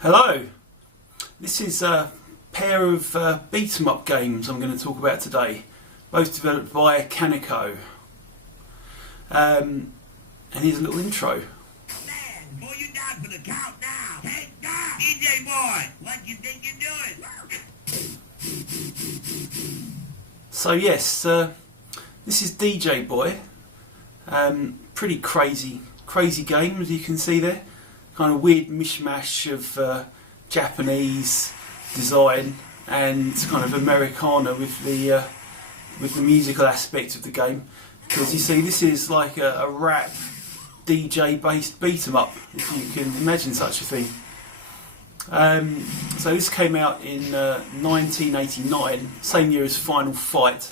Hello, this is a pair of beat-em-up games I'm going to talk about today, both developed by Kaneko. And here's a little intro. Man, boy, you down for the count now. Hey, now, DJ boy, what you think you're doing? So yes, this is DJ Boy. Pretty crazy game, as you can see there. Kind of weird mishmash of Japanese design and kind of Americana with the musical aspect of the game. Because you see, this is like a rap DJ based beat 'em up, if you can imagine such a thing. So this came out in 1989, same year as Final Fight.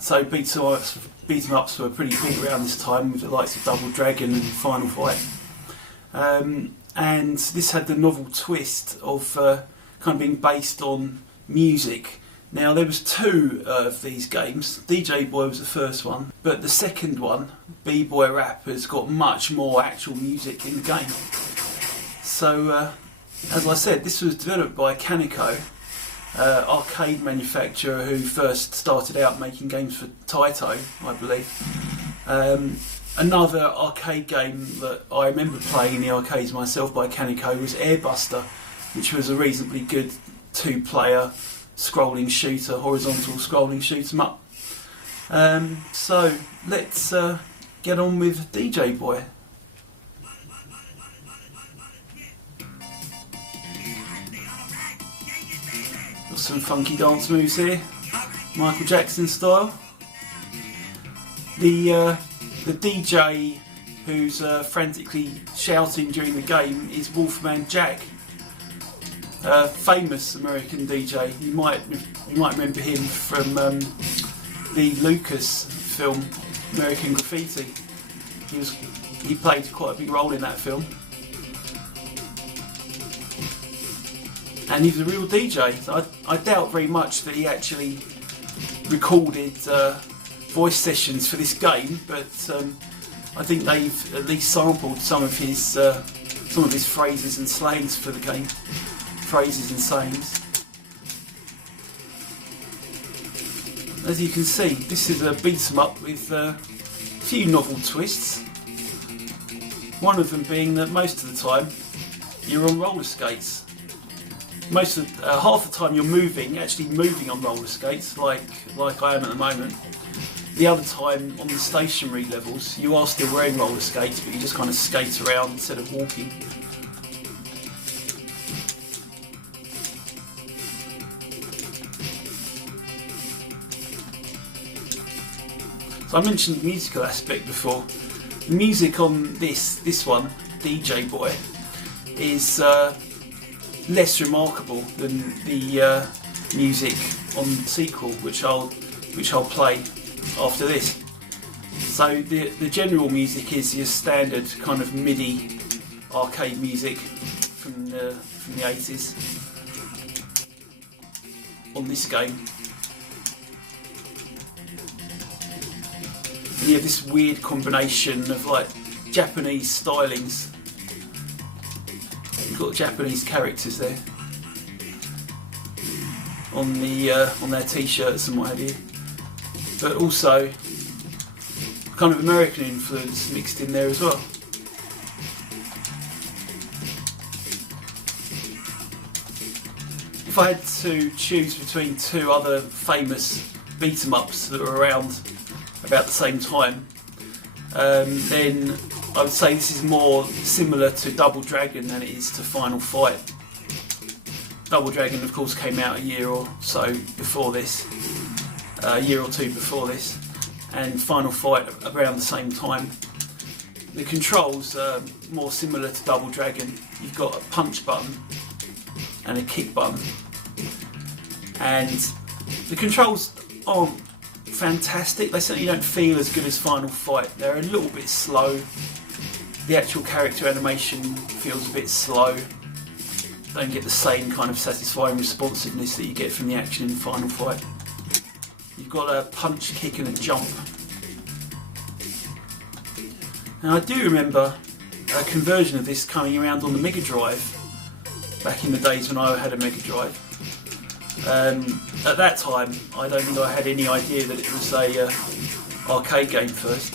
So beat 'em ups were pretty big around this time, with the likes of Double Dragon and Final Fight. And this had the novel twist of kind of being based on music. Now there was two of these games. DJ Boy was the first one, but the second one, B.Rap, has got much more actual music in the game. So as I said, this was developed by Kaneko, arcade manufacturer who first started out making games for Taito, I believe. Another arcade game that I remember playing in the arcades myself by Kaneko was Airbuster, which was a reasonably good two-player scrolling shooter, horizontal scrolling shoot 'em up. So let's get on with DJ Boy. Got some funky dance moves here, Michael Jackson style. The DJ who's frantically shouting during the game is Wolfman Jack, a famous American DJ. You might remember him from the Lucas film American Graffiti. He played quite a big role in that film, and he's a real DJ. So I doubt very much that he actually recorded voice sessions for this game, but I think they've at least sampled some of his phrases and slangs for the game. Phrases and sayings. As you can see, this is a beat 'em up with a few novel twists. One of them being that most of the time you're on roller skates. Half the time you're actually moving on roller skates, like I am at the moment. The other time, on the stationary levels, you are still wearing roller skates, but you just kind of skate around instead of walking. So I mentioned the musical aspect before. The music on this one, DJ Boy, is less remarkable than the music on the sequel, which I'll play after this. So the general music is your standard kind of MIDI arcade music from the 80s on this game. And you have this weird combination of like Japanese stylings. You've got Japanese characters there on their t-shirts and what have you, but also kind of American influence mixed in there as well. If I had to choose between two other famous beat 'em ups that were around about the same time, then I would say this is more similar to Double Dragon than it is to Final Fight. Double Dragon, of course, came out a year or so before this, a year or two before this, and Final Fight around the same time. The controls are more similar to Double Dragon. You've got a punch button and a kick button, and the controls aren't fantastic. They certainly don't feel as good as Final Fight. They're a little bit slow. The actual character animation feels a bit slow. Don't get the same kind of satisfying responsiveness that you get from the action in Final Fight. You've got a punch, kick and a jump. And I do remember a conversion of this coming around on the Mega Drive back in the days when I had a Mega Drive. At that time, I don't think I had any idea that it was a arcade game first,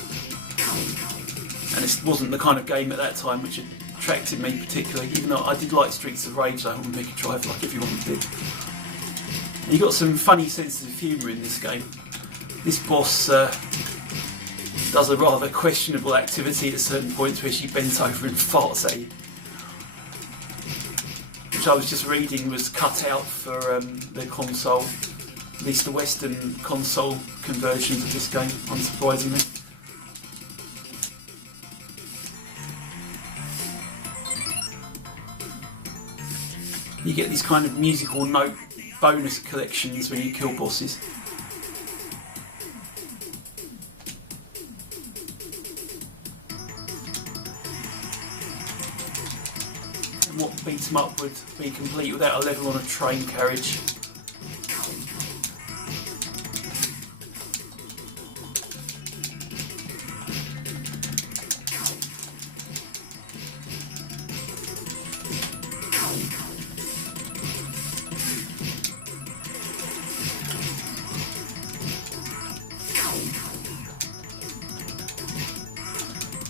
and it wasn't the kind of game at that time which attracted me particularly, even though I did like Streets of Rage though on Mega Drive, like everyone did. And you got some funny senses of humour in this game. This boss does a rather questionable activity at certain points where she bends over and farts at you, which I was just reading was cut out for the console, at least the Western console conversions of this game, unsurprisingly. You get these kind of musical note bonus collections when you kill bosses. What beats 'em up would be complete without a level on a train carriage.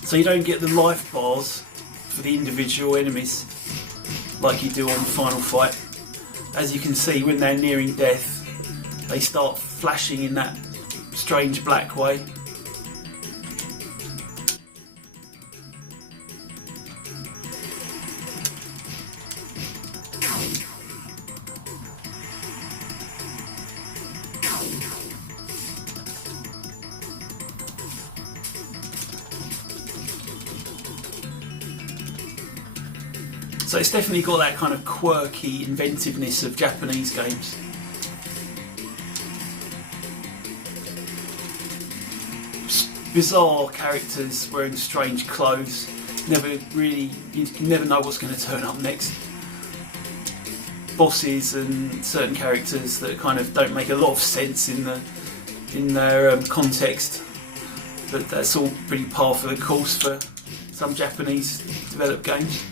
So you don't get the life bars for the individual enemies like you do on Final Fight. As you can see, when they're nearing death, they start flashing in that strange black way. So it's definitely got that kind of quirky inventiveness of Japanese games. Bizarre characters wearing strange clothes. You never know what's going to turn up next. Bosses and certain characters that kind of don't make a lot of sense in their context. But that's all pretty par for the course for some Japanese developed games.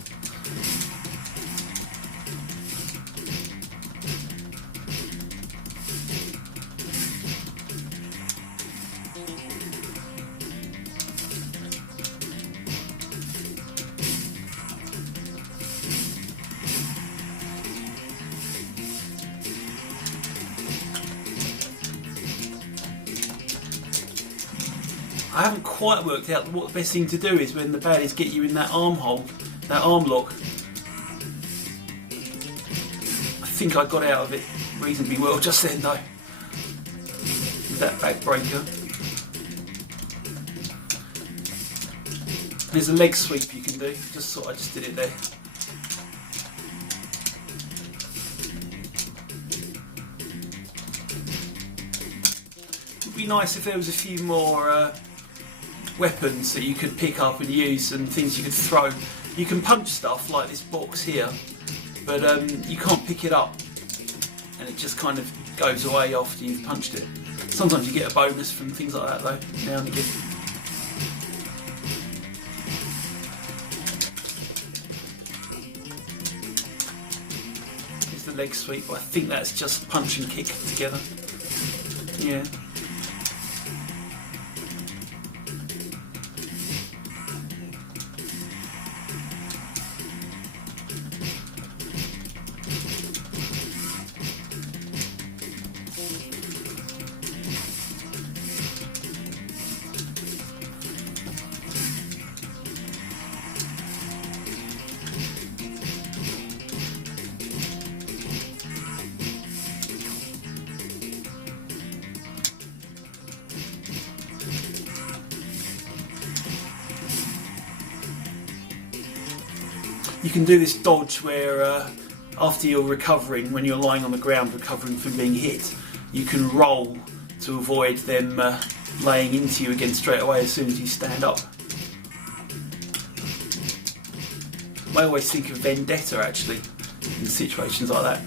I haven't quite worked out what the best thing to do is when the baddies get you in that arm hold, that arm lock. I think I got out of it reasonably well just then though, with that backbreaker. There's a leg sweep you can do, I just did it there. It would be nice if there was a few more weapons that you could pick up and use and things you could throw. You can punch stuff like this box here, but you can't pick it up and it just kind of goes away after you've punched it. Sometimes you get a bonus from things like that though, now and again. Here's the leg sweep, but I think that's just punch and kick together. Yeah. You can do this dodge where after you're recovering, when you're lying on the ground recovering from being hit, you can roll to avoid them laying into you again straight away as soon as you stand up. I always think of Vendetta actually in situations like that.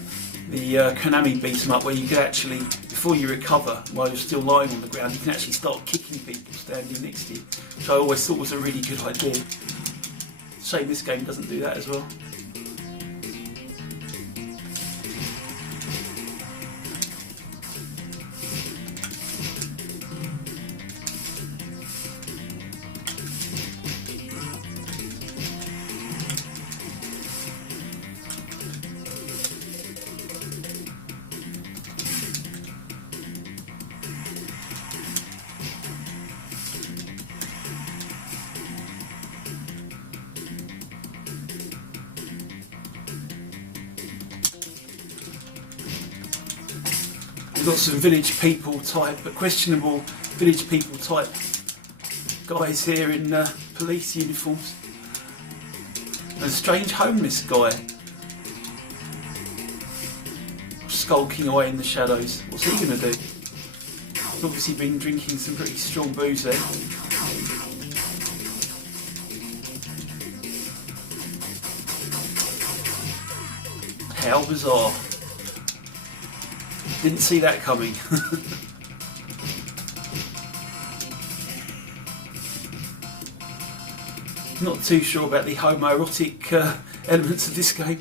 The Konami beat 'em up where you could actually, before you recover, while you're still lying on the ground, you can actually start kicking people standing next to you, which I always thought was a really good idea. Shame this game doesn't do that as well. We've got some village people type, but questionable village people type guys here in police uniforms. And a strange homeless guy skulking away in the shadows. What's he going to do? He's obviously been drinking some pretty strong booze there. How bizarre. Didn't see that coming. Not too sure about the homoerotic elements of this game.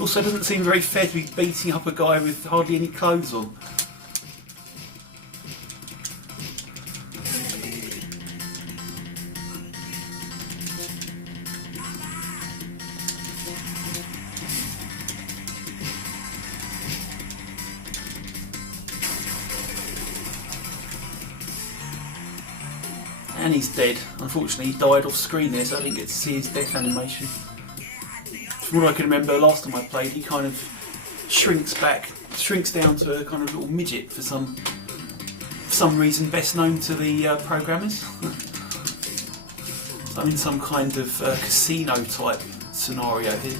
Also, it doesn't seem very fair to be beating up a guy with hardly any clothes on. And he's dead. Unfortunately, he died off screen there, so I didn't get to see his death animation. From what I can remember, last time I played, he kind of shrinks down to a kind of little midget for some reason, best known to the programmers. So I'm in some kind of casino type scenario here.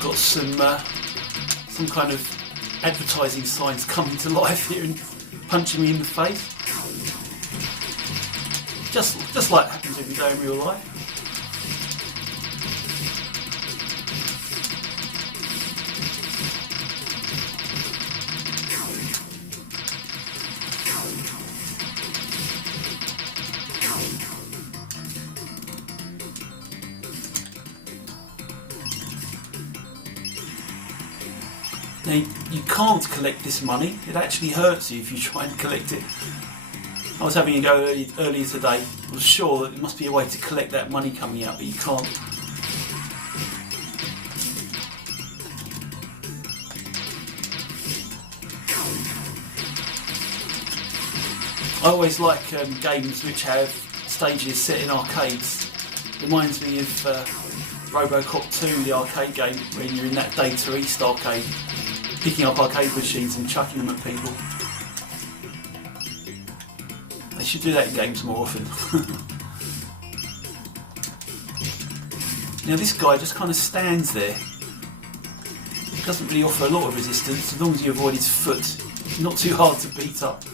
Got some kind of advertising signs coming to life here and punching me in the face. Just like happens every day in real life. Now, you can't collect this money. It actually hurts you if you try and collect it. I was having a go earlier today. I was sure that there must be a way to collect that money coming out, but you can't. I always like games which have stages set in arcades. Reminds me of Robocop 2, the arcade game, when you're in that Data East arcade, picking up arcade machines and chucking them at people. They should do that in games more often. Now this guy just kind of stands there. Doesn't really offer a lot of resistance as long as you avoid his foot. It's not too hard to beat up.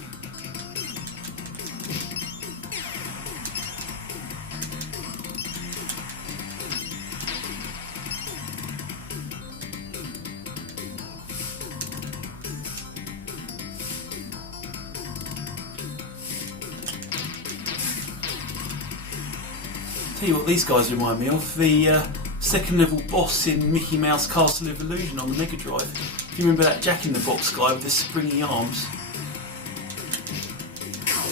Tell you what these guys remind me of, the second level boss in Mickey Mouse Castle of Illusion on the Mega Drive. If you remember that Jack in the Box guy with the springy arms.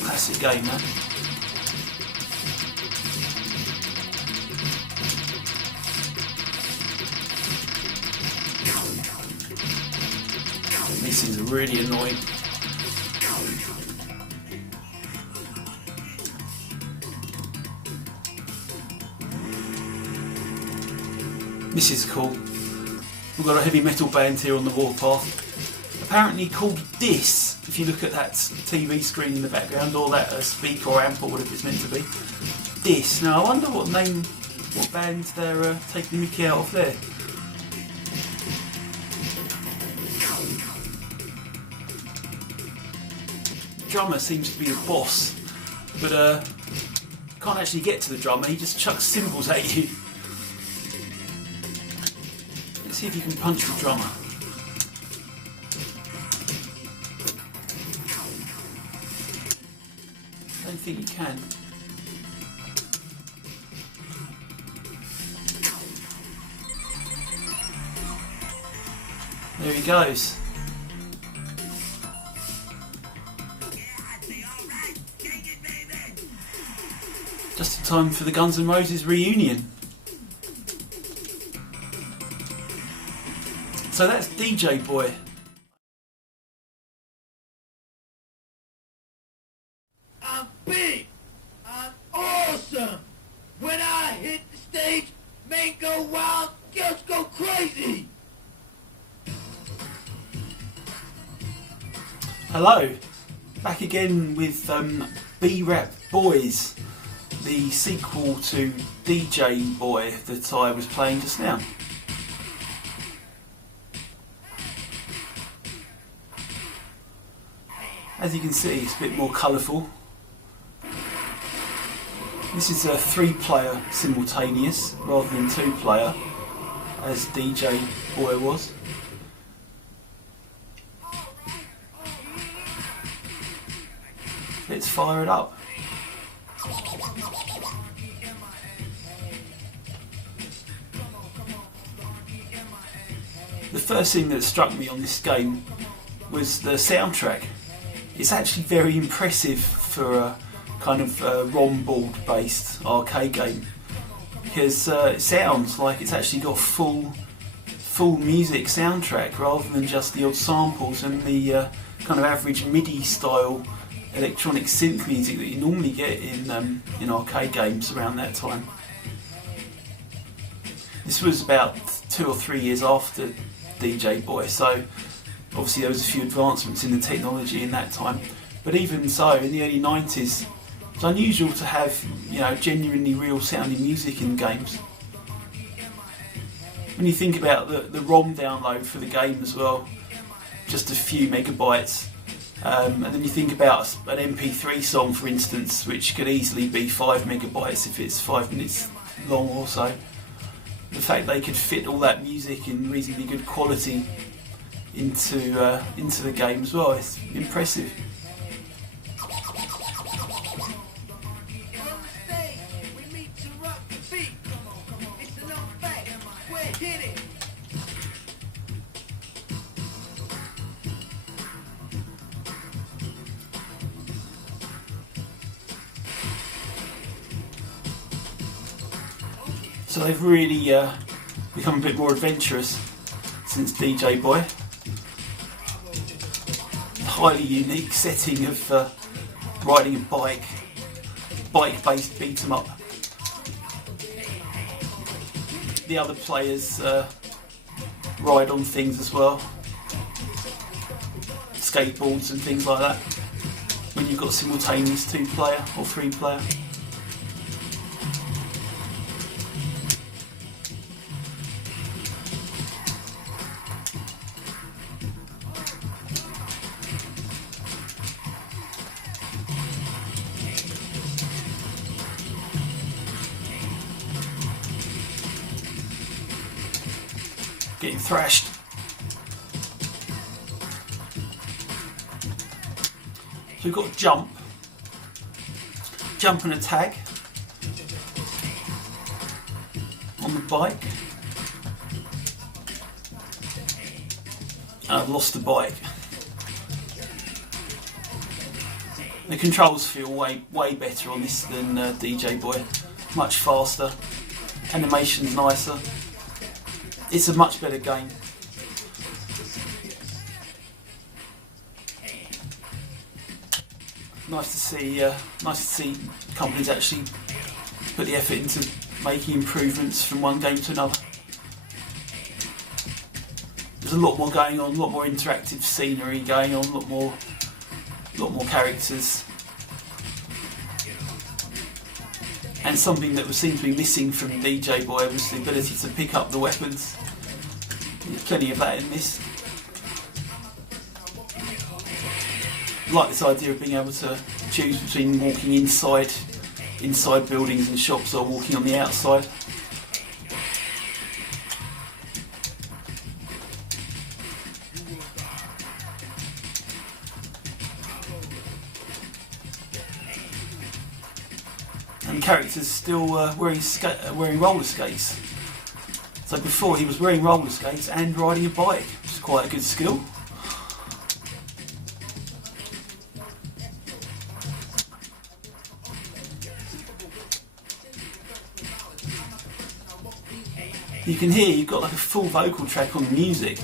Classic game, that. These things are really annoying. This is cool. We've got a heavy metal band here on the warpath. Apparently called Dis, if you look at that TV screen in the background, or that speaker or amp or whatever it's meant to be. Dis. Now I wonder what band they're taking the mickey out of there. The drummer seems to be the boss, but can't actually get to the drummer, he just chucks cymbals at you. See if you can punch the drummer. I don't think you can. There he goes. Just in time for the Guns N' Roses reunion. So that's DJ Boy. I'm big. I'm awesome. When I hit the stage, men go wild, girls go crazy. Hello, back again with B.Rap Boys, the sequel to DJ Boy that I was playing just now. As you can see, it's a bit more colourful. This is a 3-player simultaneous rather than 2-player, as DJ Boy was. Let's fire it up. The first thing that struck me on this game was the soundtrack. It's actually very impressive for a kind of ROM board based arcade game, because it sounds like it's actually got full music soundtrack rather than just the odd samples and the kind of average MIDI style electronic synth music that you normally get in arcade games around that time. This was about 2 or 3 years after DJ Boy, so obviously there was a few advancements in the technology in that time. But even so, in the early 90s, it's unusual to have genuinely real sounding music in games. When you think about the ROM download for the game as well, just a few megabytes. And then you think about an MP3 song, for instance, which could easily be 5 megabytes if it's 5 minutes long or so. The fact they could fit all that music in reasonably good quality into the game as well, it's impressive. So they've really become a bit more adventurous since DJ Boy. Highly unique setting of riding a bike-based beat 'em up. The other players ride on things as well, skateboards and things like that, when you've got simultaneous 2-player or 3-player. Getting thrashed. So we've got jump and attack on the bike. And I've lost the bike. The controls feel way better on this than DJ Boy. Much faster. Animation's nicer. It's a much better game. Nice to see companies actually put the effort into making improvements from one game to another. There's a lot more going on, a lot more interactive scenery going on, a lot more characters. And something that seemed to be missing from DJ Boy was the ability to pick up the weapons. There's plenty of that in this. I like this idea of being able to choose between walking inside buildings and shops or walking on the outside. And characters still wearing roller skates. So before he was wearing roller skates and riding a bike. Just quite a good skill. You can hear you've got like a full vocal track on the music.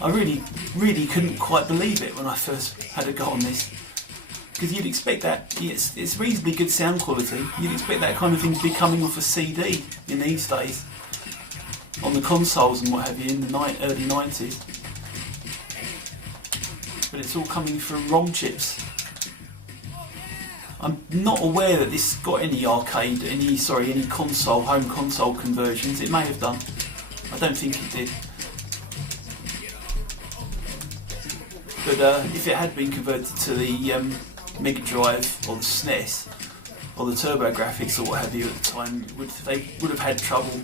I really couldn't quite believe it when I first had a go on this. Because you'd expect that, it's reasonably good sound quality, you'd expect that kind of thing to be coming off a CD in these days, on the consoles and what have you, in the early 90s. But it's all coming from ROM chips. I'm not aware that this got any any console, home console conversions. It may have done. I don't think it did. But if it had been converted to the Mega Drive or the SNES or the TurboGrafx or what have you at the time, they would have had trouble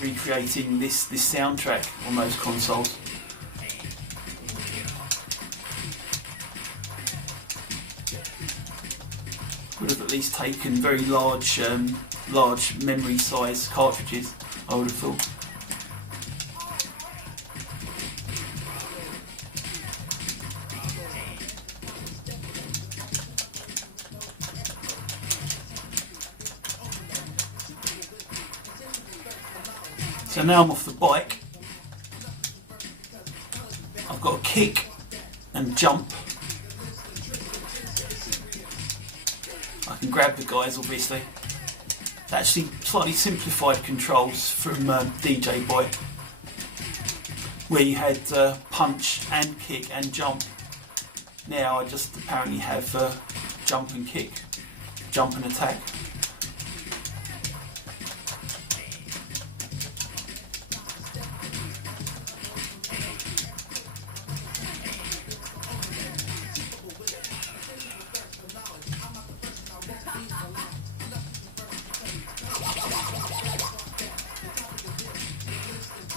recreating this soundtrack on those consoles. Would have at least taken very large memory size cartridges, I would have thought. So now I'm off the bike. I've got a kick and jump. I can grab the guys, obviously. It's actually slightly simplified controls from DJ Boy, where you had punch and kick and jump. Now I just apparently have jump and kick, jump and attack.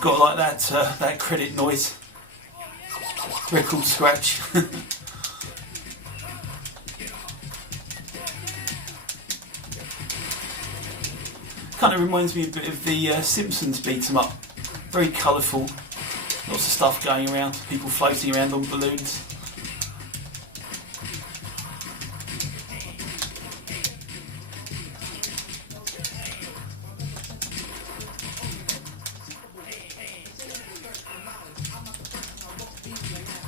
Got like that credit noise, record scratch. Kind of reminds me a bit of the Simpsons beat 'em up. Very colourful, lots of stuff going around, people floating around on balloons.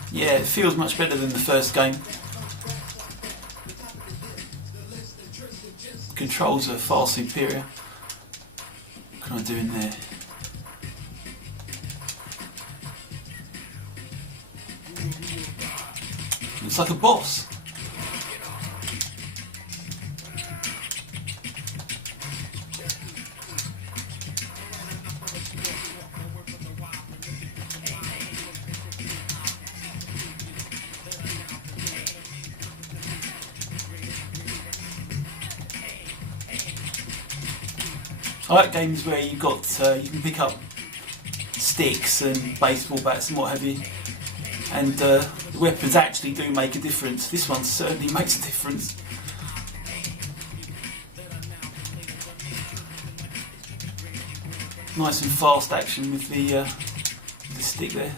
Yeah, it feels much better than the first game. Controls are far superior. What can I do in there? Looks like a boss. I like games where you can pick up sticks and baseball bats and what have you, and the weapons actually do make a difference. This one certainly makes a difference. Nice and fast action with the stick there.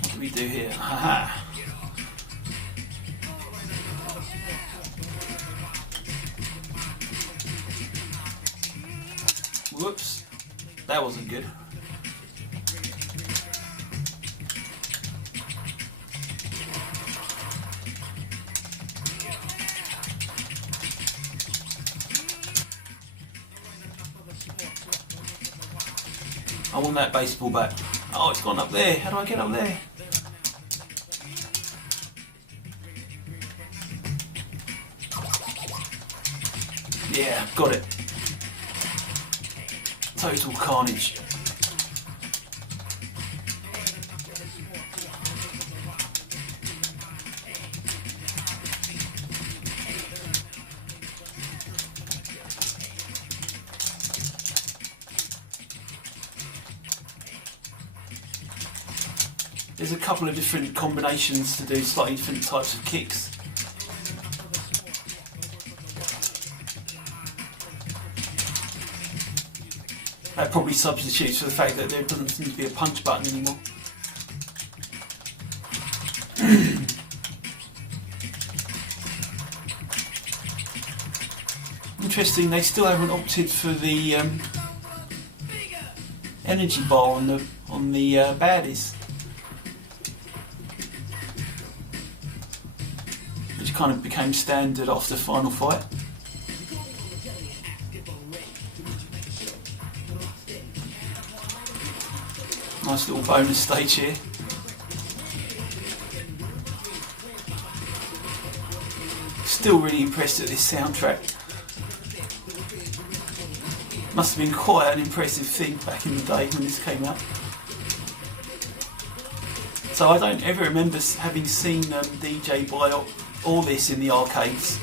What do we do here? Haha. Whoops, that wasn't good. I want that baseball bat. Oh, it's gone up there. How do I get up there? Yeah, got it. Total carnage. There's a couple of different combinations to do slightly different types of kicks. That probably substitutes for the fact that there doesn't seem to be a punch button anymore. Interesting, they still haven't opted for the energy bar on the baddies, which kind of became standard after Final Fight. Nice little bonus stage here. Still really impressed at this soundtrack. Must have been quite an impressive thing back in the day when this came out. So I don't ever remember having seen DJ buy all this in the arcades,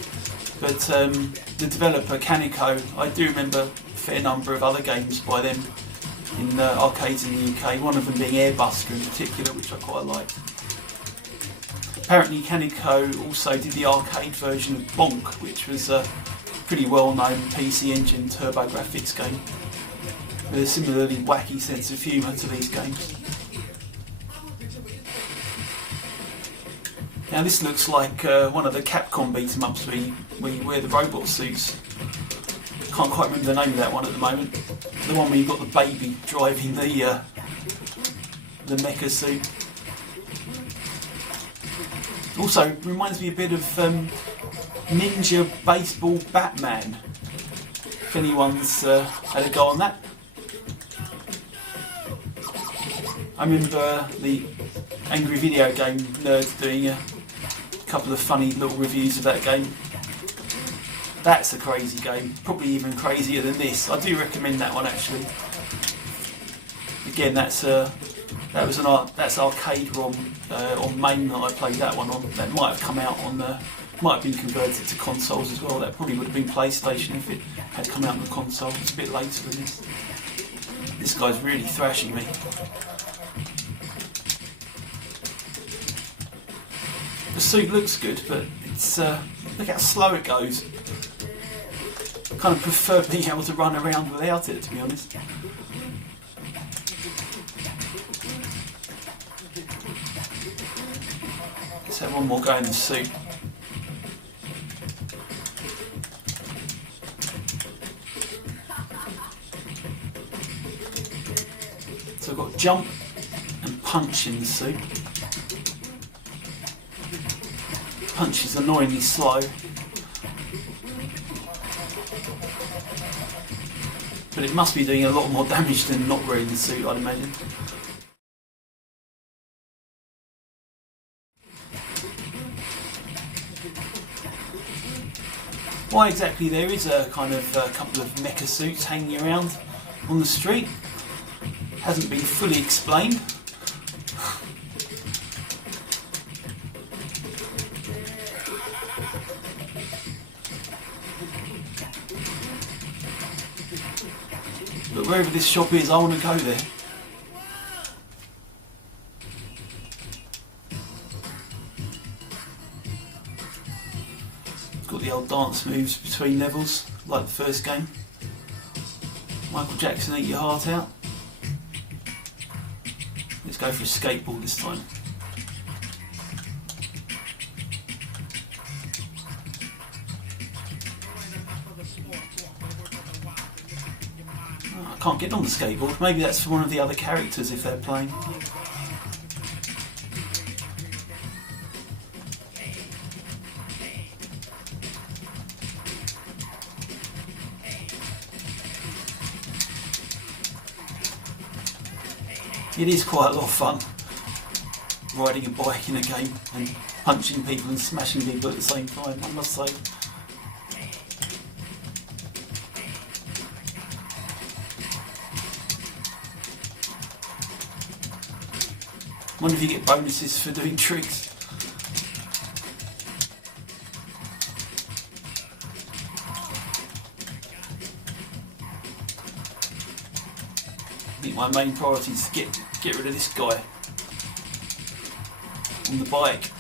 but the developer Kaneko, I do remember a fair number of other games by them in arcades in the UK, one of them being Airbuster in particular, which I quite liked. Apparently Kaneko also did the arcade version of Bonk, which was a pretty well-known PC Engine TurboGrafx game with a similarly wacky sense of humour to these games. Now this looks like one of the Capcom beat-em-ups where you wear the robot suits. Can't quite remember the name of that one at the moment. The one where you've got the baby driving the mecha suit. Also reminds me a bit of Ninja Baseball Batman, if anyone's had a go on that. I remember the Angry Video Game Nerd doing a couple of funny little reviews of that game. That's a crazy game, probably even crazier than this. I do recommend that one actually. Again, that's arcade ROM on MAME that I played that one on. That might have come out on might have been converted to consoles as well. That probably would have been PlayStation if it had come out on the console. It's a bit later than this. This guy's really thrashing me. The suit looks good, but it's look how slow it goes. I kind of prefer being able to run around without it, to be honest. Let's have one more go in the suit. So I've got jump and punch in the suit. Punch is annoyingly slow, but it must be doing a lot more damage than not wearing the suit, I'd imagine. Why exactly there is a kind of couple of mecha suits hanging around on the street hasn't been fully explained. But wherever this shop is, I want to go there. Got the old dance moves between levels, like the first game. Michael Jackson, eat your heart out. Let's go for a skateboard this time. I can't get on the skateboard. Maybe that's for one of the other characters if they're playing. It is quite a lot of fun riding a bike in a game and punching people and smashing people at the same time, I must say. Wonder if you get bonuses for doing tricks. I think my main priority is to get rid of this guy on the bike.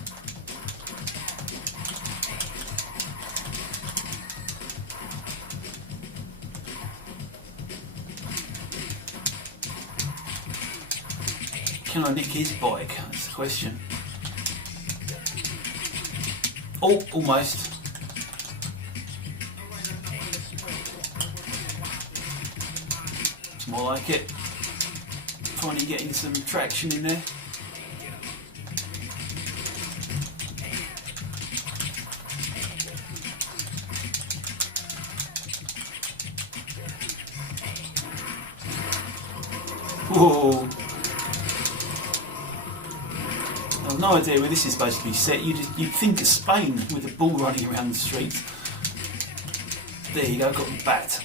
Can I nick his bike? That's the question. Oh, almost. It's more like it. Finally getting some traction in there. Whoa! I've no idea where this is supposed to be set. You'd think of Spain with a ball running around the streets. There you go, got the bat.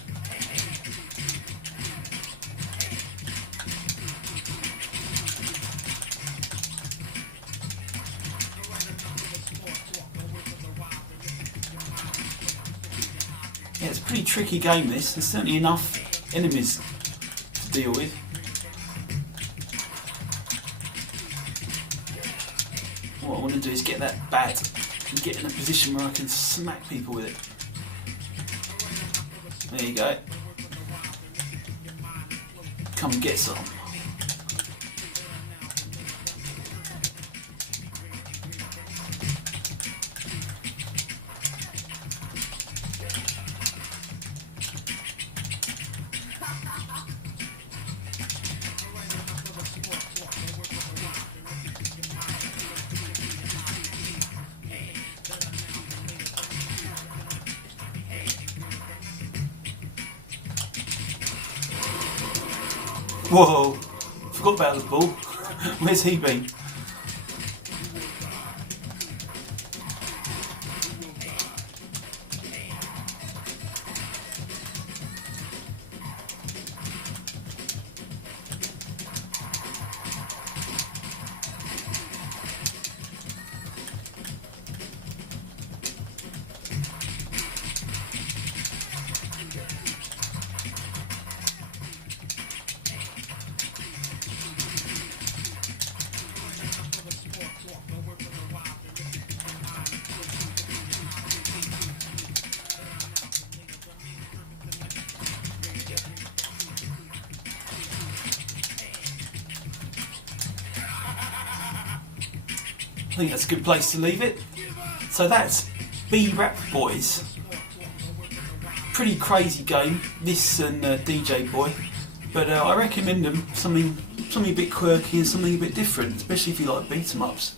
Yeah, it's a pretty tricky game this. There's certainly enough enemies to deal with. What I want to do is get that bat and get in a position where I can smack people with it. There you go. Come and get some. Whoa! Forgot about the ball. Where's he been? I think that's a good place to leave it. So that's B.Rap Boys. Pretty crazy game, this and DJ Boy, but I recommend them. Something a bit quirky and something a bit different, especially if you like beat 'em ups.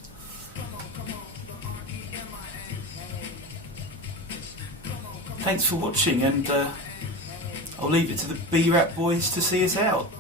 Thanks for watching, and I'll leave it to the B.Rap Boys to see us out.